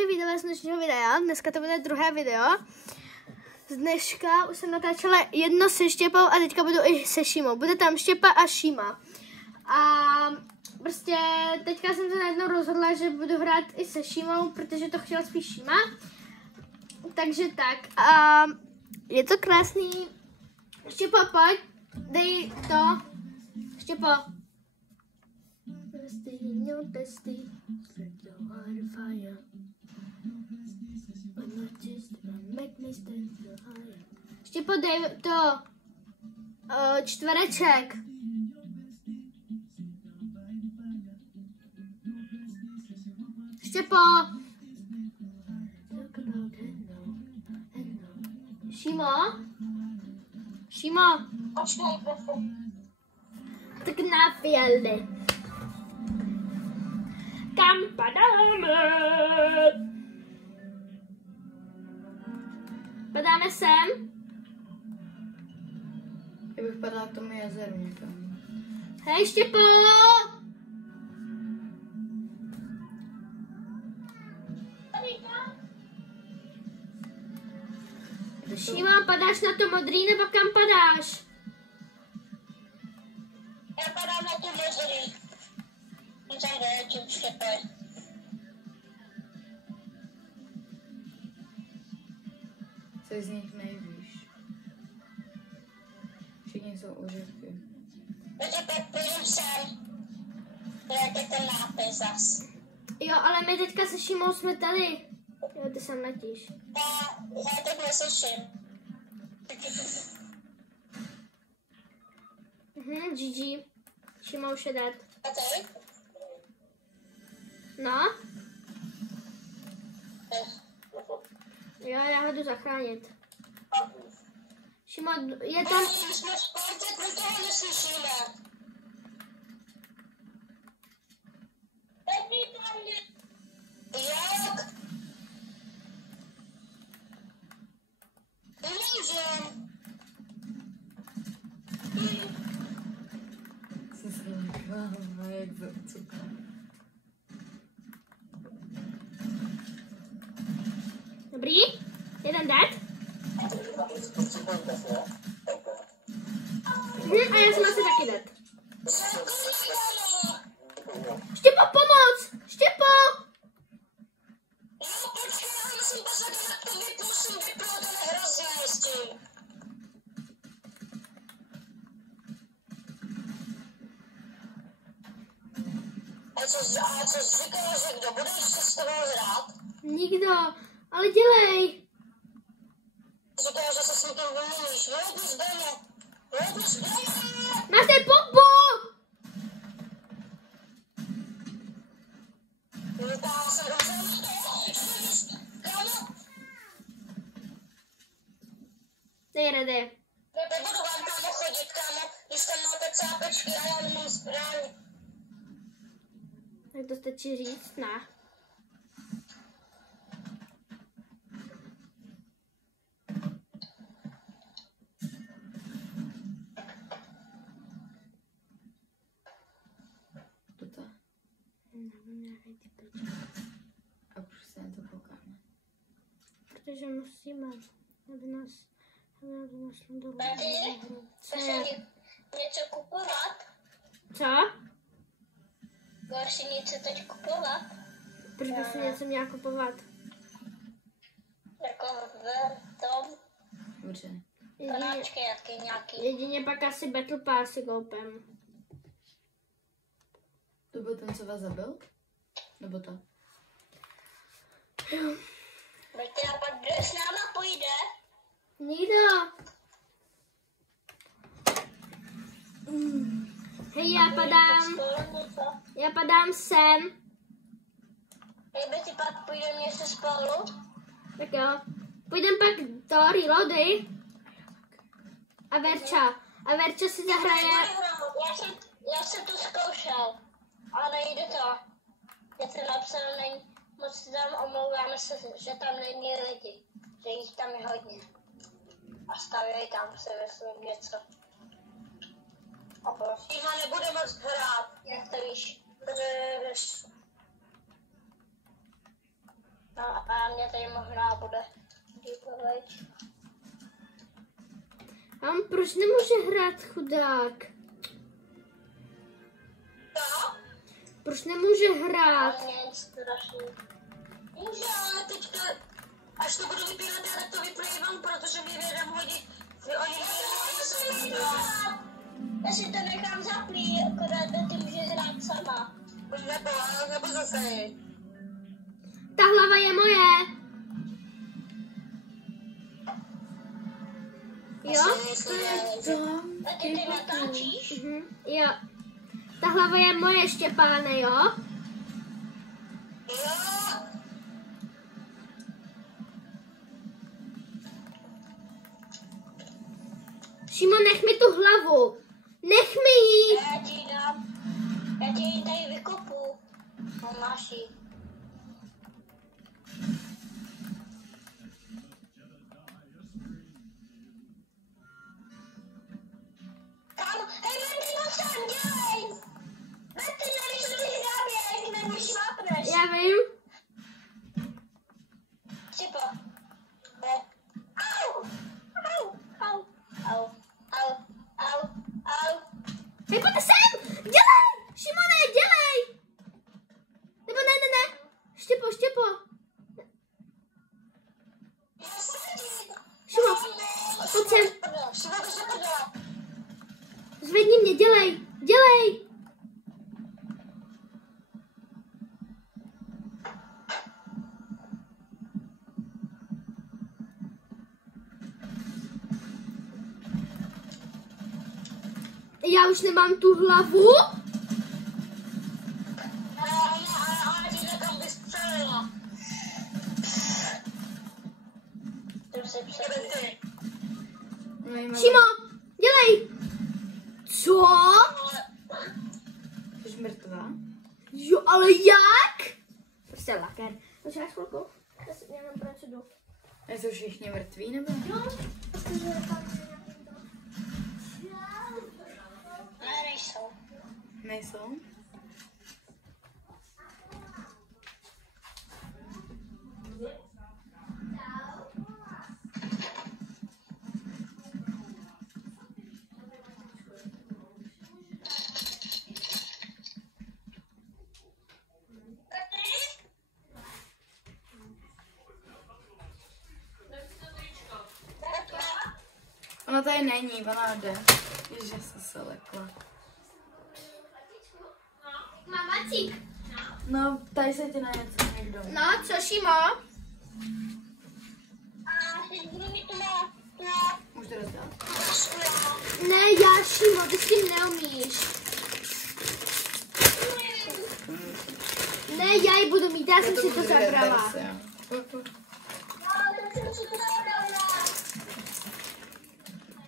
Video z dnešního videa. Dneska to bude druhé video. Z dneška už jsem natáčela jedno se Štěpou a teďka budu i se Šímou. Bude tam Štěpa a Šíma. A prostě teďka jsem se najednou rozhodla, že budu hrát i se Šímou, protože to chtěla spíš Šíma. Takže tak. A je to krásný. Štěpo, pojď. Dej to. Štěpo. Štěpo, dej to čtvereček. Štěpo. Šímo? Šímo? Tak na fjelde. Kam padáme? Padáme sem? Já bych padala k tomu jezeru někam. Hej, Štěpo! Šíma, padáš na to modrý, nebo kam padáš? Já padám na tu modrý. Tam jde, tím Štěpej. Co z nich nejvíš? Všichni jsou ořechy. Takže pak půjdem sem. Jak je ten nápis zas. Jo, ale my teďka se Šímou jsme tady. Jo, ty sem letíš. Já teď neslyším. GG. Šíma už je dead. A ty? No? Jo, já ho jdu zachránit. Šimo, je tam... My jsme v partě, proto ho neslyšíme. Jak? Nemůžem. Jsi se nechala, jak zacuká. Dobrý? Jeden dead? A já jsem asi taky dead. Štěpo, pomoc! Štěpo! Jo, počkej, já musím pozorovat, to musím vypnout, to je hrozné s tím. A co jsi říkala, že kdo bude ještě s tebou hrát? Nikdo, ale dělej. Říkala, že se s někým vymluvíš. Vyhodni zbraně. Vyhodni zbraně. Máte bombu! Vytáhla jsem dobře. Kámo. Nejde. Nebudu vám kámo chodit, kámo. Když tam máte cápečky a já nemám zbraň. Tak to stačí říct, ne? Tuto. A proč se na to koukáme? Protože musíme, aby nás dolů. Tady Co je? něco kupovat. Co? Budeš si něco teď kupovat. Proč by si něco měla kupovat? Jako v tom. Dobře. Panáčky jaký nějaký. Jedině pak asi Battle Pass si koupím. To byl ten, co vás zabil? Nebo to? Víte, a pak kdo s náma půjde? Nikdo. Hej, já padám sem. Kdyby si pak půjdeme něco spolu? Tak jo. Půjdem pak to reloady. A Verča si zahraje. Já jsem to zkoušel, ale nejde to. Já jsem napsal, není moc tam, omlouváme se, že tam není lidi, že jich tam je hodně. A stavějí tam se myslím něco. A prostě nebude moc hrát, jak to víš. No mě tady možná bude líbavejč. A on proč nemůže hrát, chudák? Co? Proč nemůže hrát? Ale nic strašný. Může, ale teďka, až to budu vypínat, já to vyplývám ven, protože mi vědem hodit. Já si to nechám zaplý, akorát ty může hrát sama. Nebo zase. Ta hlava je moje. Jo? A ty natáčíš? Jo. Ta hlava je moje, Štěpáne, jo? Jo. Šimon, nech mi tu hlavu. Nech mi ji. Já ti dám. Já ti ji tady vykopu. No máš ji. Kámo, hej, Martin, no sem, dělej! Martin, nevíš, co ty hrábě, jak nevíš, šlápneš. Já vím. Cipo. Au! Au! Au! Au! Au! Au! Au! Hej, pojďte sem! Dělej! Šimone, dělej! Nebo ne. Štěpo. Šimo, pojď sem. Zvedni mě, dělej! Já už nemám tu hlavu. Ale ti někam vystřelila. Šimo, dělej! Co? Jsi mrtvá? Jo, ale jak? Prostě laker. Počkáš chvilku? Já si jenom proč jdu. A jsou všichni mrtví, nebo? Jo, protože tam Nejsou? Ona tady není, ona jde. Ježe se lekla. Mamacík. No, tady se ti na něco někdo. No, co, Šimo? Můžu to rozdát? Ne, já, Šimo, ty s tím neumíš. Ne, já ji budu mít, já jsem si to zabrala.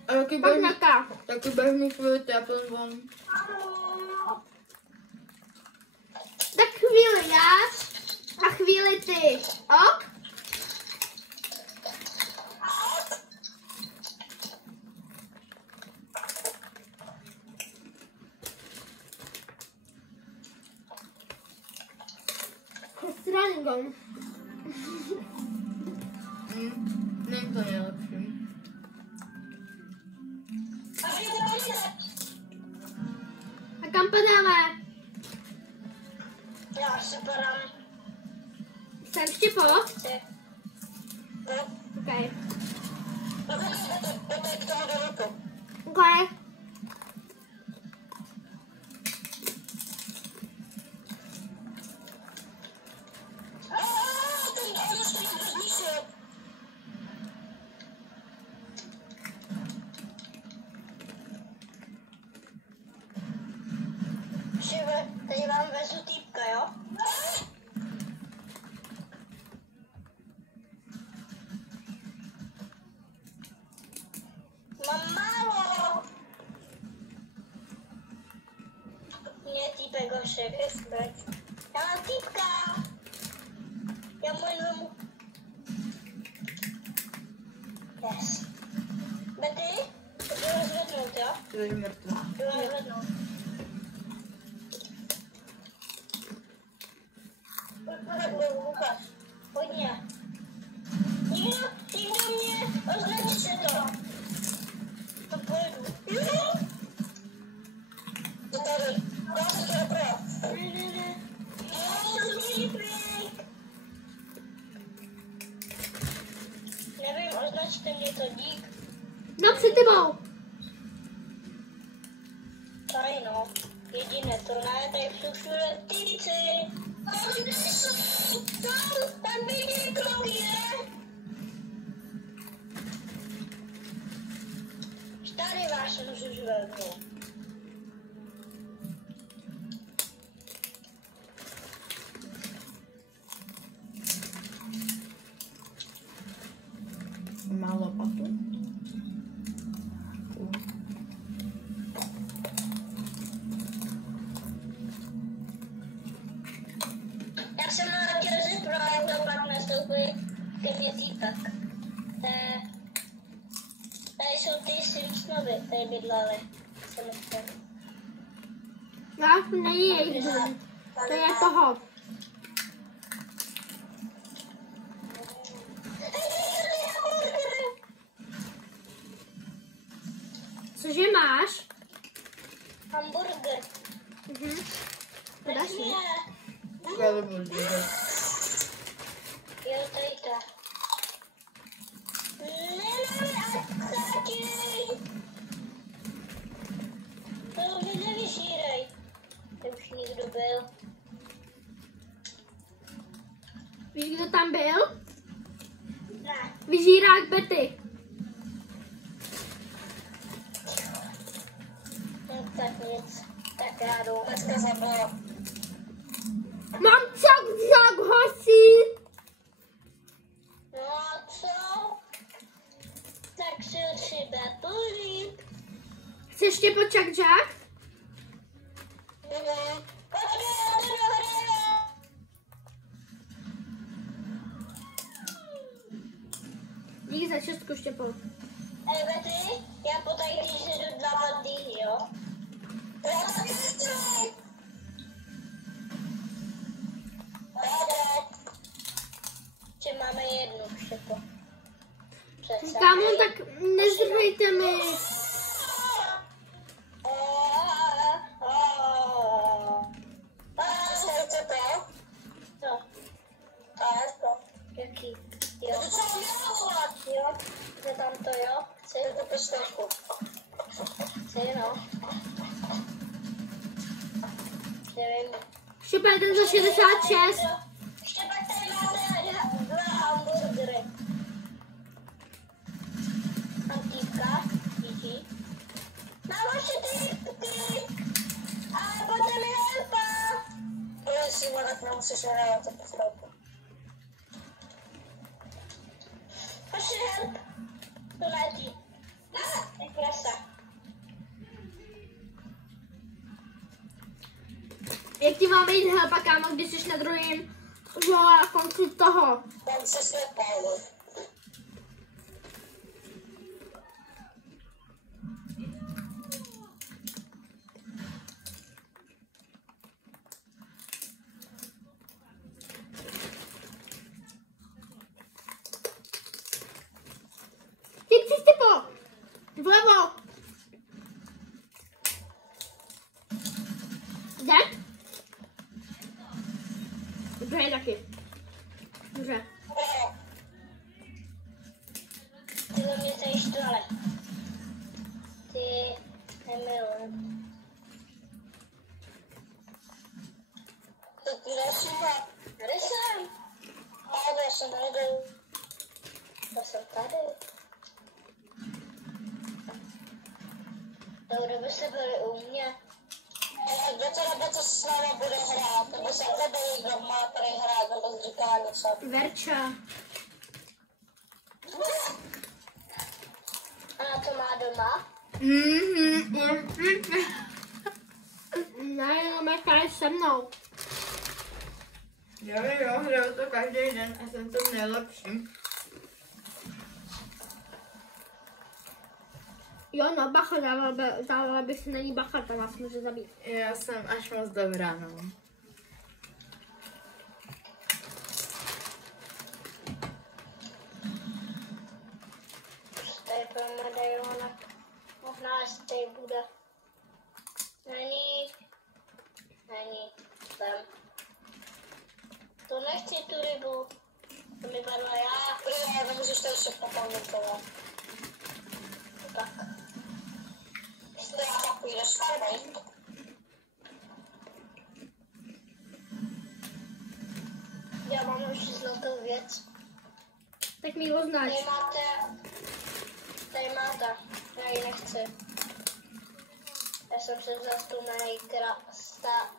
A taky Pojď na ta. taky budeš mít chvíli teplen von. Tak chvíli já a chvíli ty. Ok? S Rangou. Není to nejlepší. A kam padáme? Já se padám. Jsem Štěpo? Ty. Ok. Pojď k tomu do ruku. Ok. Tady vám vezu týpka, jo? Mám málo. Mě týpek hošek, já mám týpka. Já mu jenom... Yes. Betty, to bylo rozvednout, jo? Ty jsi mrtvá. Bylo rozvednout. Lukáš, hodně. Ukažte mě to, dík. No, před tebou. Tady no, jediné to ne, tady jsou všude ptici. Ale kde jsou? Tam vidí krouje. Tady váš můžu žvelku. Má lopatu? Já jsem chtěl říct, jak to pak nastoupí ke mně týpek. Tady jsou ty Simpsonovi, tady bydleli. Jsem chtěl. Já není jejich dům. To je toho. Cože máš? Hamburger. Podáš mi? Jo, tady to. To mi nevyžírej. To už nikdo byl. Víš, kdo tam byl? Ne. Vyžírák Betty. No, tak nic. Tak já jdu. Dneska zabila. Mám čak hosí. No a co? Tak si třeba pořít. Chceš ještě počak, Jack? Díky za 6 štěpou. Betty, já potom když jdu 2 dny, jo? Že máme jednu štěpu. Kámo, tak nezdrhejte mi. Jaký? Jo. Jo, je tam to jo. Chci to pištělku. Chci no. Nevím. Štěpé, ten za 66. Štěpek, tady máte 2 hamburgery. Mám týpka, díky. Mám vaše týpky. A potom je helpa. Prosím, tak nemusíš hrát to pištělku. Vaše help. To letí. Je krasa. Jak ti máme jít helpa, kámo, když jsi na druhém konci toho? Tam se slepalo. Ty Štěpo! Vlevo! Jde? Dobře, taky. Dobře. Ty ve mě tady štvali. Ty nemiluji. To ty nesmíme. Tady jsem. Ale já jsem tady. Já jsem tady. Kdo by se byli u mě? Kdo to s námi bude hrát? Nebo se tebe někdo má tady hrát, nebo říká něco? Verča. A to má doma? Ne, jenom je tady se mnou. Jo, hraju to každý den a jsem to nejlepší. Jo, no, bacha, dávala bych si na ní bacha, to nás může zabít. Já jsem až moc dobrá, no. Tady pro medailona. Možná jestli tady bude. Není. Tam. To nechci tu rybu. To mi padla já. Já nemůžu jste už popamatoval. Tak. Jste já tak půjde Starbucks. Já mám už zlatou věc. Tak mi ji označ. Tady máte. Já ji nechci. Já jsem se vzal tu nejkrásná.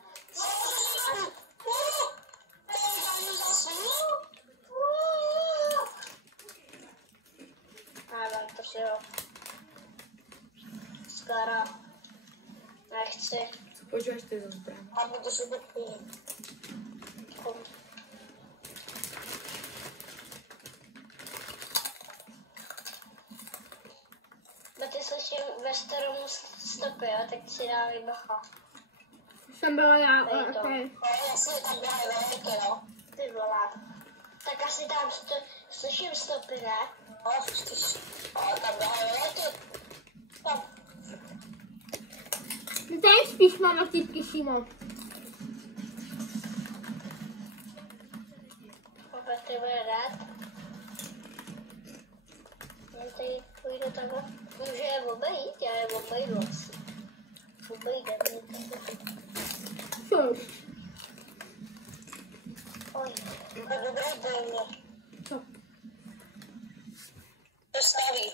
Ale to si ho. Skara. Nechci. Co používáš ty za zbraň? A budu si dobrý. Ty slyším ve staromu stopy, jo, tak si dávej bacha. Jsem byla já, Tady to. okay. Jasně, tam běhají velké, no. Ty vole. Tak asi tam slyším stopy, ne? No, slyšíš. Ale tam běhají velké. Tam. Ty tady spíš mám týpky, Šimo. Opět ty bude rád. Já tady půjdu takhle. Může je obejít, já je obejdu asi. Obejdem mě tady. Co? Oj, to je dobré bojně. Co? To staví.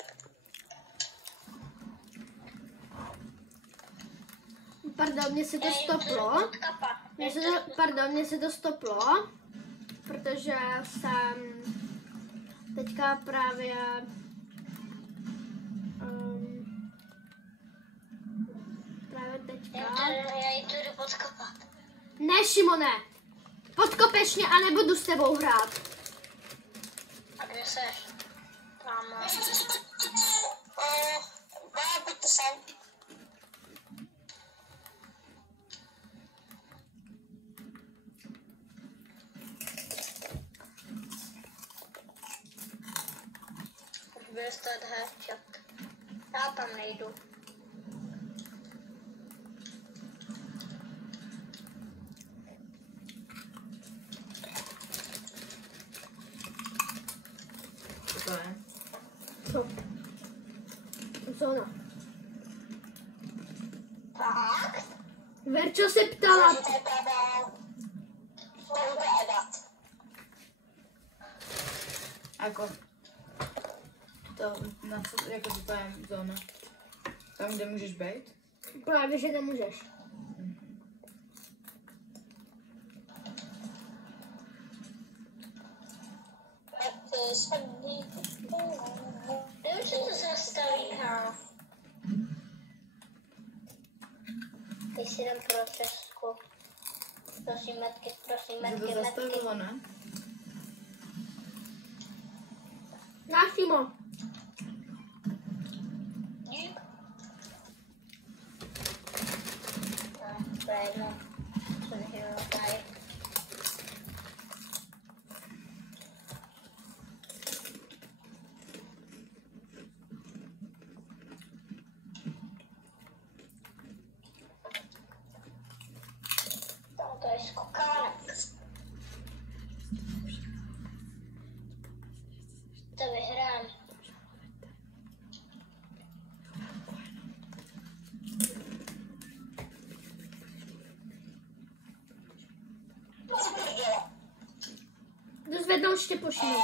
Pardon, mně se to stoplo. Mně se to stoplo, protože jsem teďka právě Já ji tu jdu podkopat. Ne, Šimone, podkopeš mě a nebudu s tebou hrát. A kde seš? Tam. Pojďte sem. Byl jste headshot. Já tam nejdu. Co to je? Co? Zóna. Tak. Verčo se ptala. Jako, to, na co, jako to je zóna? Tam, kde můžeš být? Právě, že nemůžeš. Kde už se to zastaví, kámo? Teď si jdem pro Česku. Prosím, metky, Je to zastavilo, ne? Já, Šimo. Dík. To je jedno. Co nechybilo tady. To je skokánek. To vyhrám. Jdu zvednout štěpu, Šimo.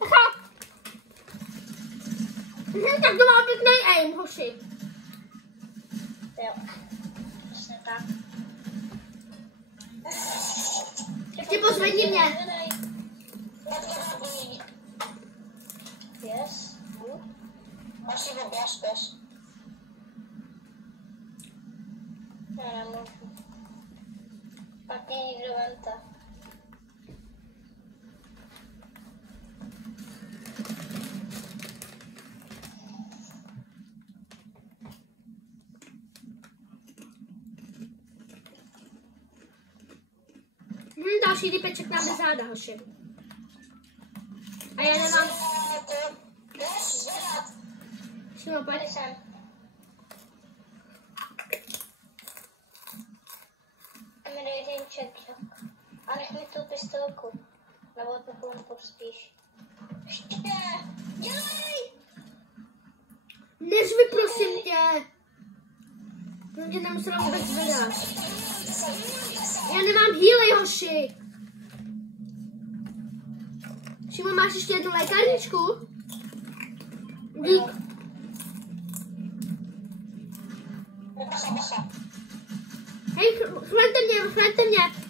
Aha. Tak to má pěkný aim, hoši. Jo, přesně tak. Štěpo, zvedni mě. Yes. Máš ji objažbeš. Já nemůžu. Pak mě nikdo vente. Další typeček nám jde záda, hoši. A já nemám... Šimo, pojď. Mi dej ten ček. A nech mi tu pistolku. Nebo tu pumpu spíš. Ještě! Dělej! Neřvi, prosím tě. To mě nemusela vůbec zvedat. Já nemám healy, hoši. Šimo, máš ještě jednu lékárničku? Dík. Hej, chraňte mě.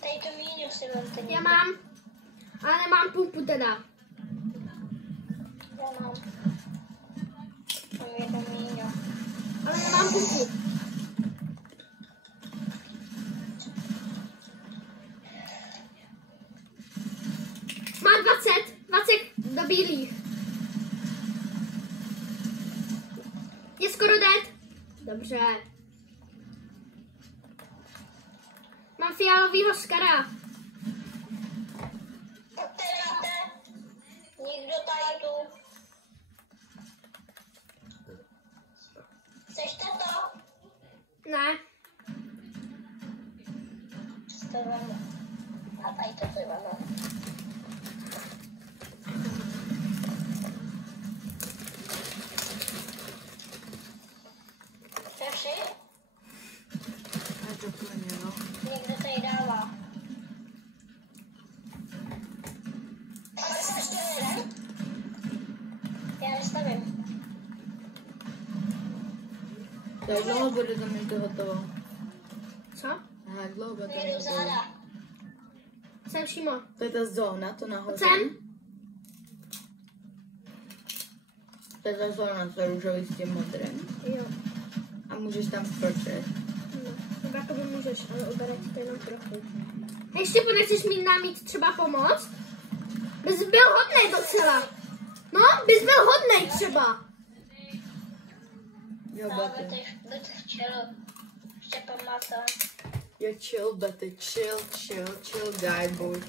Tady to míňu si vemte. Já mám. Ale nemám pumpu teda. Já mám. Mám jedno míňo. Ale nemám pumpu. Mám 20 do bílých. Je skoro dead. Dobře. Mám fialovýho skara. Nikdo tady tu. Chceš to? Ne. To vemu. A tady to si vemu. Češi? A to plně, no. Někdo tady dává. Já nestavím. To jak dlouho bude to mít to hotovo? Co? A jak dlouho bude to Nejdu mít hotovo? záda. Jsem Šimo. To je ta zóna, to nahoře. Jsem? To je ta zóna, co je růžový s tím modrým. Jo. A můžeš tam skočit. No. Tak jako by můžeš, ale ubere ti to jenom trochu. Ještě nechceš mít nám mít třeba pomoc? Bys byl hodnej docela. No, bys byl hodnej třeba. Jo, Ale Betty. bych chtěl. Štěpán má to. Jo, chill, Betty, chill, guy, boy.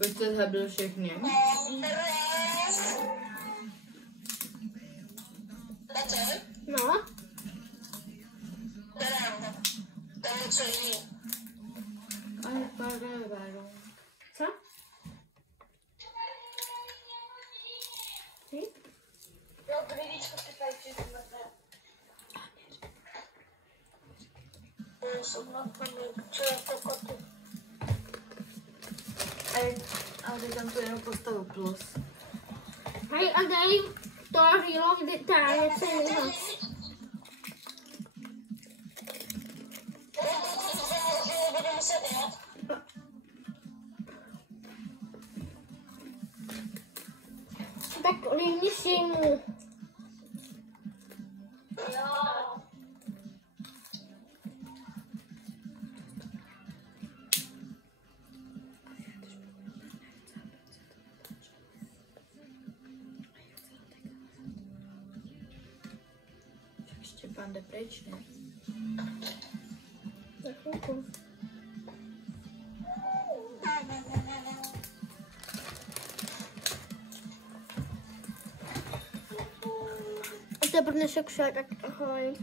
Vy jste zabili všichni. No. Ale pardon. Co? Hm? Dobrý víc, ty Ale tam to jenom postavu plus. Hej, a dej to reload detail, celého. Tak líbí si mu. Štěpán jde pryč, ne? Za chvilku. A to je pro dnešek vše, tak ahoj.